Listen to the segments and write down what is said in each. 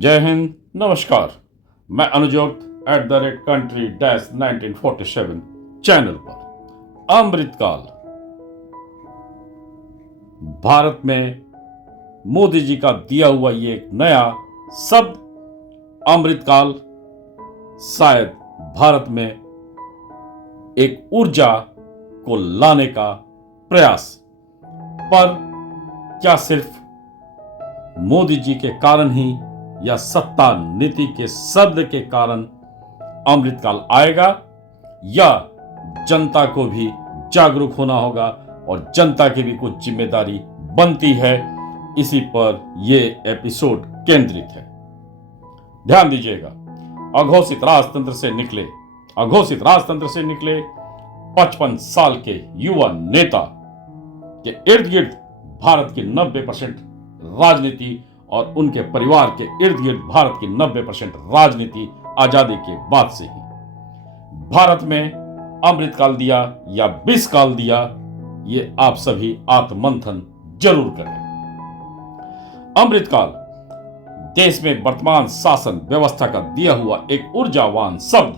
जय हिंद, नमस्कार। मैं अनुजोत @country 1947 चैनल पर अमृतकाल। भारत में मोदी जी का दिया हुआ ये एक नया शब्द अमृतकाल शायद भारत में एक ऊर्जा को लाने का प्रयास, पर क्या सिर्फ मोदी जी के कारण ही या सत्ता नीति के शब्द के कारण अमृतकाल आएगा, या जनता को भी जागरूक होना होगा और जनता की भी कुछ जिम्मेदारी बनती है। इसी पर यह एपिसोड केंद्रित है। ध्यान दीजिएगा, अघोषित राजतंत्र से निकले 55 साल के युवा नेता के इर्द गिर्द भारत की 90% राजनीति और उनके परिवार के इर्द गिर्द भारत की 90% राजनीति आजादी के बाद से ही। भारत में अमृतकाल दिया या विषकाल दिया, ये आप सभी आत्ममंथन जरूर करें। अमृतकाल देश में वर्तमान शासन व्यवस्था का दिया हुआ एक ऊर्जावान शब्द,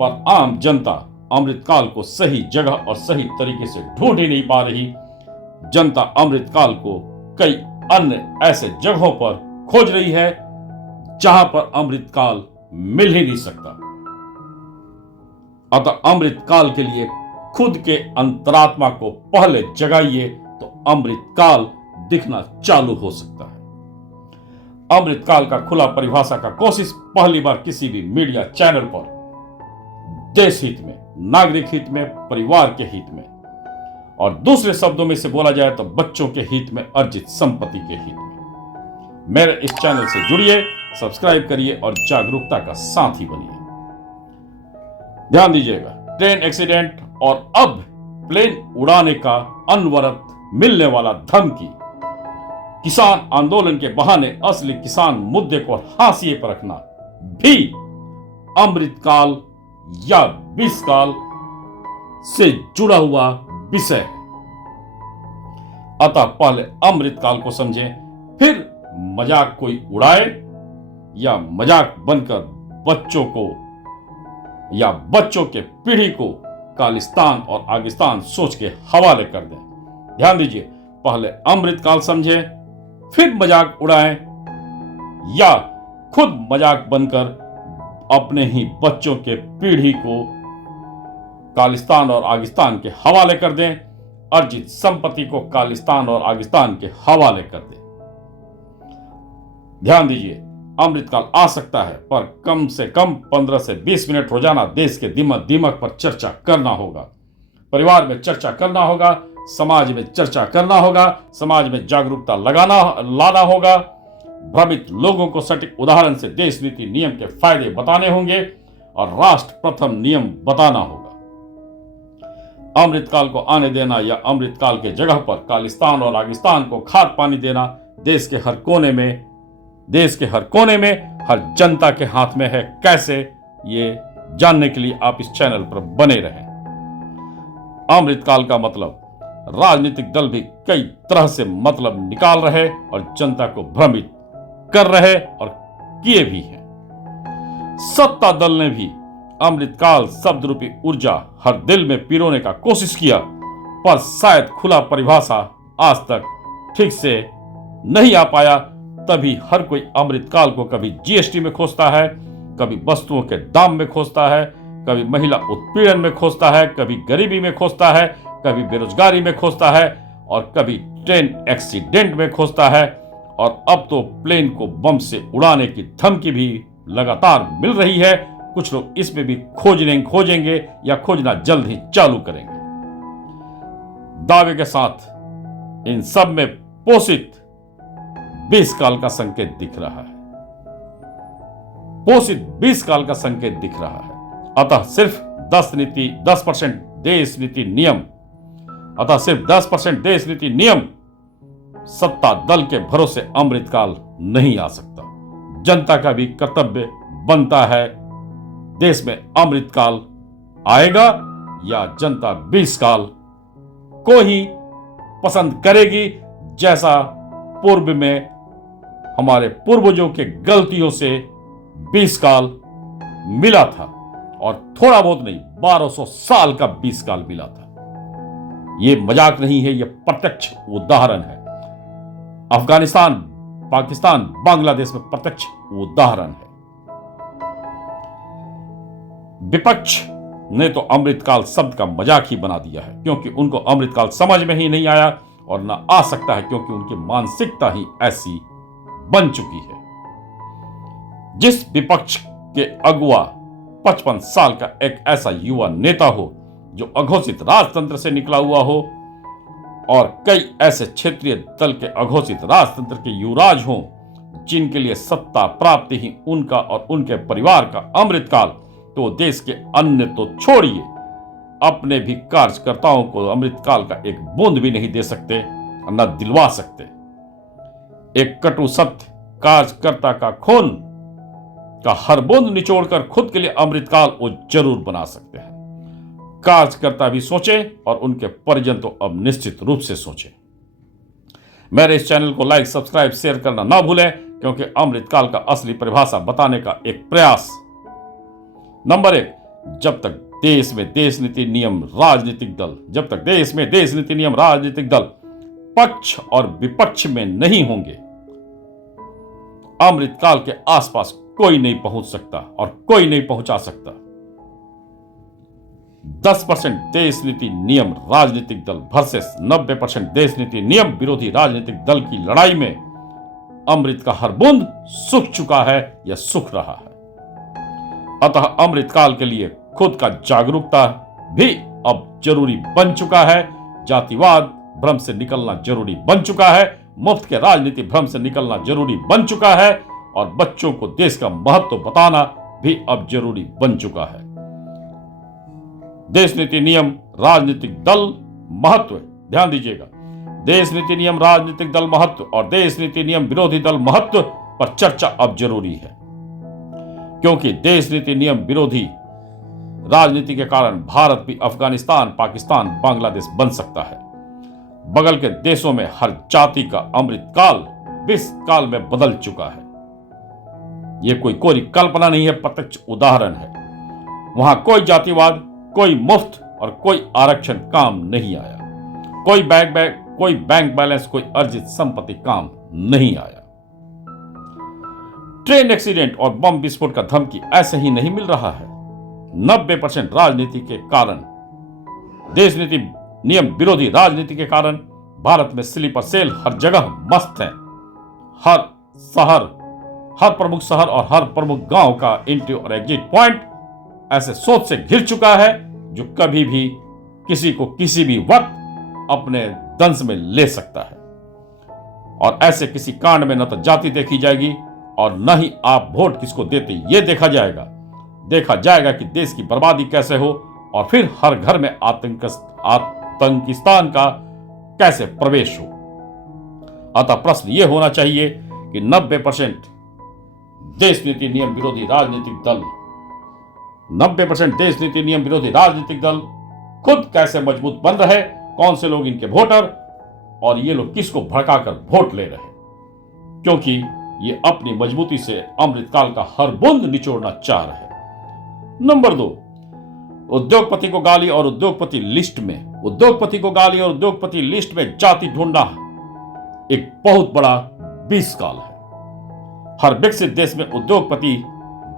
पर आम जनता अमृतकाल को सही जगह और सही तरीके से ढूंढ ही नहीं पा रही। जनता अमृतकाल को कई अन्य ऐसे जगहों पर खोज रही है जहां पर अमृतकाल मिल ही नहीं सकता। अतः अमृतकाल के लिए खुद के अंतरात्मा को पहले जगाइए तो अमृतकाल दिखना चालू हो सकता है। अमृतकाल का खुला परिभाषा का कोशिश पहली बार किसी भी मीडिया चैनल पर देश हित में, नागरिक हित में, परिवार के हित में, और दूसरे शब्दों में से बोला जाए तो बच्चों के हित में, अर्जित संपत्ति के हित में। मेरे इस चैनल से जुड़िए, सब्सक्राइब करिए और जागरूकता का साथी बनिए। ध्यान दीजिएगा, ट्रेन एक्सीडेंट और अब प्लेन उड़ाने का अनवरत मिलने वाला धमकी, किसान आंदोलन के बहाने असली किसान मुद्दे को हाशिए पर रखना भी अमृतकाल या विषकाल से जुड़ा हुआ विषय है। अतः पहले अमृतकाल को समझें, फिर मजाक कोई उड़ाए या मजाक बनकर बच्चों को या बच्चों के पीढ़ी को कालिस्तान और आगिस्तान सोच के हवाले कर दें। ध्यान दीजिए, पहले अमृतकाल समझें, फिर मजाक उड़ाएं या खुद मजाक बनकर अपने ही बच्चों के पीढ़ी को कालिस्तान और आगिस्तान के हवाले कर दें, अर्जित संपत्ति को कालिस्तान और आगिस्तान के हवाले कर दें। ध्यान दीजिए, अमृतकाल आ सकता है, पर कम से कम 15 से 20 मिनट रोजाना देश के दिमाग पर चर्चा करना होगा, परिवार में चर्चा करना होगा, समाज में चर्चा करना होगा, समाज में जागरूकता लाना होगा, भ्रमित लोगों को सटीक उदाहरण से देश नीति नियम के फायदे बताने होंगे और राष्ट्र प्रथम नियम बताना होगा। अमृतकाल को आने देना या अमृतकाल के जगह पर कालिस्तान और आगिस्तान को खाद पानी देना देश के हर कोने में हर जनता के हाथ में है। कैसे, ये जानने के लिए आप इस चैनल पर बने रहें। अमृतकाल का मतलब राजनीतिक दल भी कई तरह से मतलब निकाल रहे और जनता को भ्रमित कर रहे और किए भी हैं। सत्ता दल ने भी अमृतकाल शब्द रूपी ऊर्जा हर दिल में पिरोने का कोशिश किया, पर शायद खुला परिभाषा आज तक ठीक से नहीं आ पाया। तभी हर कोई अमृतकाल को कभी जीएसटी में खोजता है, कभी वस्तुओं के दाम में खोजता है, कभी महिला उत्पीड़न में खोजता है, कभी गरीबी में खोजता है, कभी बेरोजगारी में खोजता है और कभी ट्रेन एक्सीडेंट में खोजता है, और अब तो प्लेन को बम से उड़ाने की धमकी भी लगातार मिल रही है। कुछ लोग इसमें भी खोजेंगे या खोजना जल्द ही चालू करेंगे। दावे के साथ इन सब में पोषित विषकाल का संकेत दिख रहा है। अतः सिर्फ 10% देश नीति नियम सत्ता दल के भरोसे अमृतकाल नहीं आ सकता। जनता का भी कर्तव्य बनता है, देश में अमृतकाल आएगा या जनता विषकाल को ही पसंद करेगी, जैसा पूर्व में हमारे पूर्वजों के गलतियों से 20 काल मिला था, और थोड़ा बहुत नहीं, 1200 साल का 20 काल मिला था। ये मजाक नहीं है, यह प्रत्यक्ष उदाहरण है। अफगानिस्तान, पाकिस्तान, बांग्लादेश में प्रत्यक्ष उदाहरण है। विपक्ष ने तो अमृतकाल शब्द का मजाक ही बना दिया है, क्योंकि उनको अमृतकाल समझ में ही नहीं आया और न आ सकता है, क्योंकि उनकी मानसिकता ही ऐसी बन चुकी है। जिस विपक्ष के अगुवा 55 साल का एक ऐसा युवा नेता हो जो अघोषित राजतंत्र से निकला हुआ हो, और कई ऐसे क्षेत्रीय दल के अघोषित राजतंत्र के युवराज हों जिनके लिए सत्ता प्राप्ति ही उनका और उनके परिवार का अमृतकाल, तो देश के अन्य तो छोड़िए, अपने भी कार्यकर्ताओं को अमृतकाल का एक बूंद भी नहीं दे सकते, न दिलवा सकते। एक कटु सत्य, कार्यकर्ता का खून का हर बूंद निचोड़कर खुद के लिए अमृतकाल वो जरूर बना सकते हैं। कार्यकर्ता भी सोचें और उनके परिजन तो अब निश्चित रूप से सोचें। मेरे इस चैनल को लाइक, सब्सक्राइब, शेयर करना ना भूलें, क्योंकि अमृतकाल का असली परिभाषा बताने का एक प्रयास। नंबर 1, जब तक देश में देश नीति नियम राजनीतिक दल, जब तक देश में देश नीति नियम राजनीतिक दल पक्ष और विपक्ष में नहीं होंगे, अमृतकाल के आसपास कोई नहीं पहुंच सकता और कोई नहीं पहुंचा सकता। 10% देश नीति नियम राजनीतिक दल वर्सेस 90% देश नीति नियम विरोधी राजनीतिक दल की लड़ाई में अमृत का हर बूंद सूख चुका है या सूख रहा है। अतः अमृतकाल के लिए खुद का जागरूकता भी अब जरूरी बन चुका है। जातिवाद भ्रम से निकलना जरूरी बन चुका है, मुफ्त के राजनीति भ्रम से निकलना जरूरी बन चुका है, और बच्चों को देश का महत्व बताना भी अब जरूरी बन चुका है। देश नीति नियम राजनीतिक दल महत्व, ध्यान दीजिएगा, देश नीति नियम राजनीतिक दल महत्व और देश नीति नियम विरोधी दल महत्व पर चर्चा अब जरूरी है, क्योंकि देश नीति नियम विरोधी राजनीति के कारण भारत भी अफगानिस्तान, पाकिस्तान, बांग्लादेश बन सकता है। बगल के देशों में हर जाति का अमृतकाल 20 काल में बदल चुका है। यह कोई कोरी कल्पना नहीं है, प्रत्यक्ष उदाहरण है। वहां कोई जातिवाद, कोई मुफ्त और कोई आरक्षण काम नहीं आया, कोई बैंक बैलेंस, कोई अर्जित संपत्ति काम नहीं आया। ट्रेन एक्सीडेंट और बम विस्फोट का धमकी ऐसे ही नहीं मिल रहा है। 90% राजनीति के कारण, देश नीति नियम विरोधी राजनीति के कारण भारत में स्लीपर सेल हर जगह मस्त है। हर शहर, हर प्रमुख शहर और हर प्रमुख गांव का एंट्री और एग्जिट पॉइंट ऐसे सोच से घिर चुका है जो कभी भी किसी को किसी भी वक्त अपने दंश में ले सकता है। और ऐसे किसी कांड में न तो जाति देखी जाएगी और न ही आप वोट किसको देते ये देखा जाएगा कि देश की बर्बादी कैसे हो और फिर हर घर में आतंकिस्तान का कैसे प्रवेश हो। अतः प्रश्न यह होना चाहिए कि 90% देश नीति नियम विरोधी राजनीतिक दल, 90% देश नीति नियम विरोधी राजनीतिक दल खुद कैसे मजबूत बन रहे, कौन से लोग इनके वोटर, और ये लोग किसको भड़काकर वोट ले रहे, क्योंकि ये अपनी मजबूती से अमृतकाल का हर बूंद निचोड़ना चाह रहे। नंबर 2, उद्योगपति को गाली और उद्योगपति लिस्ट में जाति ढूंढना एक बहुत बड़ा 20 काल है। हर विकसित देश में उद्योगपति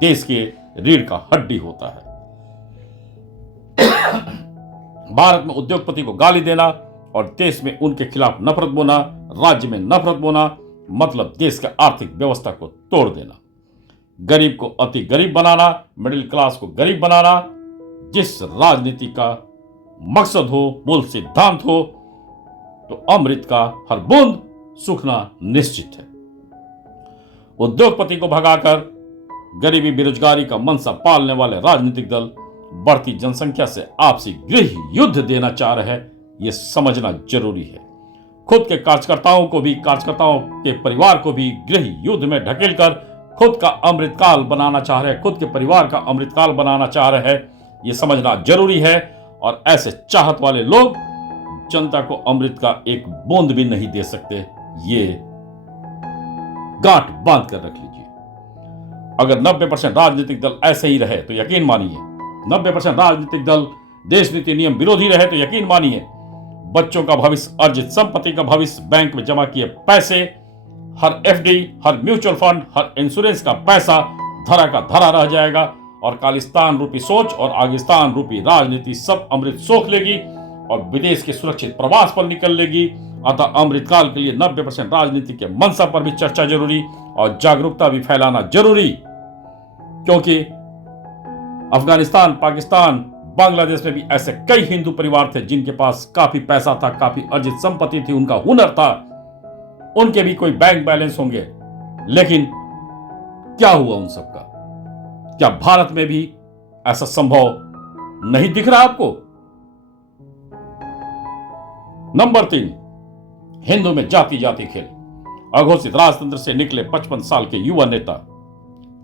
देश के रीढ़ का हड्डी होता है। भारत में उद्योगपति को गाली देना और देश में उनके खिलाफ नफरत बोना, राज्य में नफरत बोना, मतलब देश के आर्थिक व्यवस्था को तोड़ देना, गरीब को अति गरीब बनाना, मिडिल क्लास को गरीब बनाना। जिस राजनीति का मकसद हो, मूल सिद्धांत हो, तो अमृत का हर बूंद सूखना निश्चित है। उद्योगपति को भगाकर गरीबी बेरोजगारी का मनसा पालने वाले राजनीतिक दल बढ़ती जनसंख्या से आपसी गृह युद्ध देना चाह रहे हैं, यह समझना जरूरी है। खुद के कार्यकर्ताओं के परिवार को भी गृह युद्ध में ढकेलकर खुद का अमृतकाल बनाना चाह रहे हैं, खुद के परिवार का अमृतकाल बनाना चाह रहे हैं, यह समझना जरूरी है। और ऐसे चाहत वाले लोग जनता को अमृत का एक बूंद भी नहीं दे सकते, ये गांठ बांध कर रख लीजिए। अगर 90% राजनीतिक दल ऐसे ही रहे तो यकीन मानिए, 90% राजनीतिक दल देश नीति नियम विरोधी रहे तो यकीन मानिए, बच्चों का भविष्य, अर्जित संपत्ति का भविष्य, बैंक में जमा किए पैसे, हर एफडी, हर म्यूचुअल फंड, हर इंश्योरेंस का पैसा धरा का धरा रह जाएगा और खालिस्तान रूपी सोच और आगिस्तान रूपी राजनीति सब अमृत सोख लेगी और विदेश के सुरक्षित प्रवास पर निकल लेगी। अतः अमृतकाल के लिए 90% राजनीति के मंशा पर भी चर्चा जरूरी और जागरूकता भी फैलाना जरूरी, क्योंकि अफगानिस्तान, पाकिस्तान, बांग्लादेश में भी ऐसे कई हिंदू परिवार थे जिनके पास काफी पैसा था, काफी अर्जित संपत्ति थी, उनका हुनर था, उनके भी कोई बैंक बैलेंस होंगे, लेकिन क्या हुआ उन सबका? क्या भारत में भी ऐसा संभव नहीं दिख रहा आपको? नंबर 3, हिंदू में जाति जाति खेल। अघोषित राजतंत्र से निकले 55 साल के युवा नेता,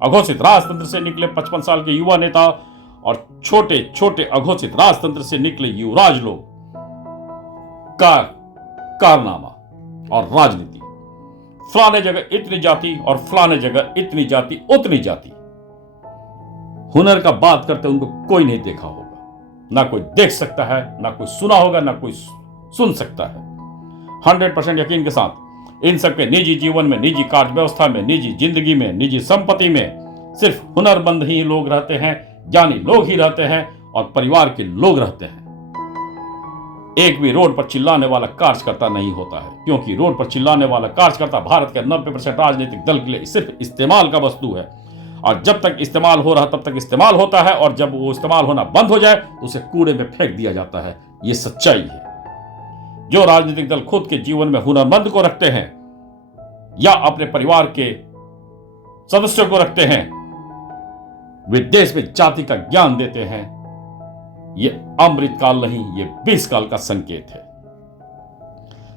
अघोषित राजतंत्र से निकले 55 साल के युवा नेता और छोटे छोटे अघोषित राजतंत्र से निकले युवराज लोग का कारनामा और राजनीति। फलाने जगह इतनी जाति और फलाने जगह इतनी जाति, उतनी जाति। हुनर का बात करते उनको कोई नहीं देखा होगा, ना कोई देख सकता है, ना कोई सुना होगा, ना कोई सुन सकता है। 100% यकीन के साथ इन सबके निजी जीवन में, निजी कार्य व्यवस्था में, निजी जिंदगी में, निजी संपत्ति में सिर्फ हुनरमंद ही लोग रहते हैं, ज्ञानी लोग ही रहते हैं और परिवार के लोग रहते हैं। एक भी रोड पर चिल्लाने वाला कार्यकर्ता नहीं होता है, क्योंकि रोड पर चिल्लाने वाला कार्यकर्ता भारत के 90% राजनीतिक दल के लिए सिर्फ इस्तेमाल का वस्तु है और जब तक इस्तेमाल हो रहा तब तक इस्तेमाल होता है और जब वो इस्तेमाल होना बंद हो जाए तो उसे कूड़े में फेंक दिया जाता है। ये सच्चाई है। जो राजनीतिक दल खुद के जीवन में हुनरमंद को रखते हैं या अपने परिवार के सदस्यों को रखते हैं, वे देश में जाति का ज्ञान देते हैं। ये अमृतकाल नहीं, ये विष काल का संकेत है।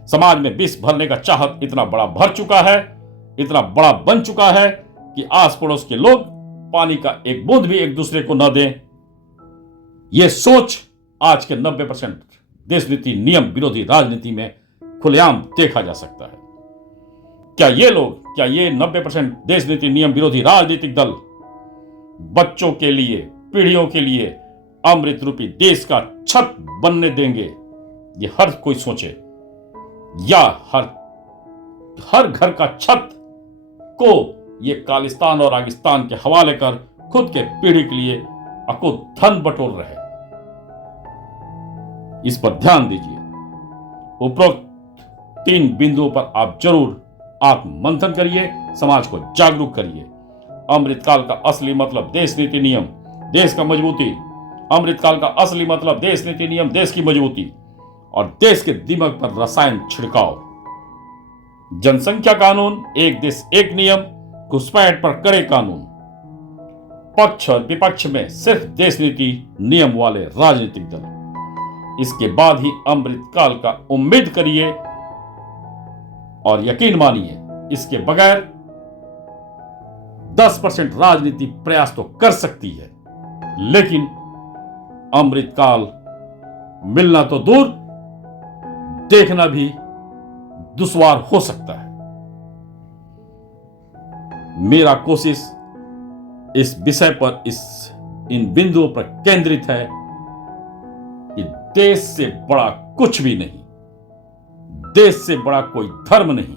समाज में विष भरने का चाहत इतना बड़ा भर चुका है, इतना बड़ा बन चुका है कि आस पड़ोस के लोग पानी का एक बूंद भी एक दूसरे को न दें। यह सोच आज के 90% देश नीति नियम विरोधी राजनीति में खुलेआम देखा जा सकता है। क्या ये लोग, क्या ये 90% देश नीति नियम विरोधी राजनीतिक दल बच्चों के लिए, पीढ़ियों के लिए अमृत रूपी देश का छत बनने देंगे? ये हर कोई सोचे, या हर घर का छत को ये खालिस्तान और आगिस्तान के हवाले कर खुद के पीढ़ी के लिए अकुत धन बटोर रहे। इस पर ध्यान दीजिए। उपरोक्त 3 बिंदुओं पर आप जरूर आत्ममंथन करिए, समाज को जागरूक करिए। अमृतकाल का असली मतलब देश नीति नियम, देश का मजबूती। अमृतकाल का असली मतलब देश नीति नियम, देश की मजबूती और देश के दिमाग पर रसायन छिड़काव। जनसंख्या कानून, एक देश एक नियम, घुसपैठ पर कड़े कानून। पक्ष और विपक्ष में सिर्फ देश नीति नियम वाले राजनीतिक दल। इसके बाद ही अमृतकाल का उम्मीद करिए और यकीन मानिए, इसके बगैर 10% राजनीति प्रयास तो कर सकती है, लेकिन अमृतकाल मिलना तो दूर, देखना भी दुश्वार हो सकता है। मेरा कोशिश इस विषय पर, इन बिंदुओं पर केंद्रित है कि देश से बड़ा कुछ भी नहीं, देश से बड़ा कोई धर्म नहीं,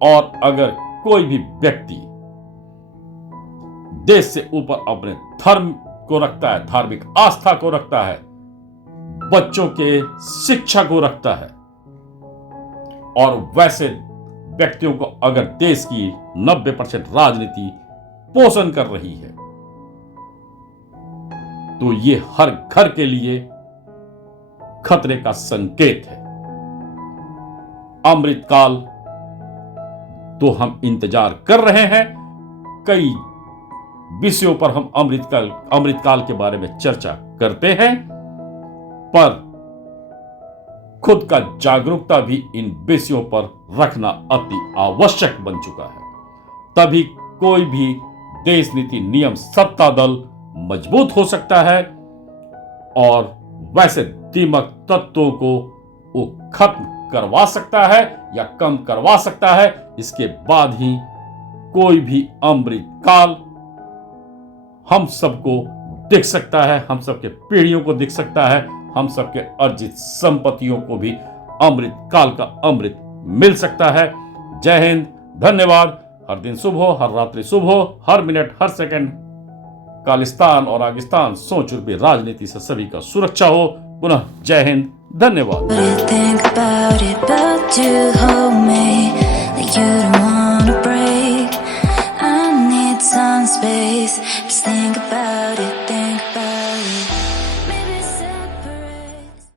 और अगर कोई भी व्यक्ति देश से ऊपर अपने धर्म को रखता है, धार्मिक आस्था को रखता है, बच्चों के शिक्षा को रखता है, और वैसे व्यक्तियों को अगर देश की 90% राजनीति पोषण कर रही है, तो ये हर घर के लिए खतरे का संकेत है। अमृतकाल तो हम इंतजार कर रहे हैं। कई विषयों पर हम अमृतकाल के बारे में चर्चा करते हैं, पर खुद का जागरूकता भी इन विषयों पर रखना अति आवश्यक बन चुका है। तभी कोई भी देश नीति नियम सत्ता दल मजबूत हो सकता है और वैसे दीमक तत्वों को वो खत्म करवा सकता है या कम करवा सकता है, इसके बाद ही कोई भी अमृत काल हम सबको दिख सकता है, हम सबके पीढ़ियों को दिख सकता है, हम सबके अर्जित संपत्तियों को भी अमृत काल का अमृत मिल सकता है। जय हिंद, धन्यवाद। हर दिन शुभ हो, हर रात्रि शुभ हो, हर मिनट हर सेकंड कालिस्तान और आगिस्तान सोच रूपी राजनीति से सभी का सुरक्षा हो। पुनः जय हिंद, धन्यवाद।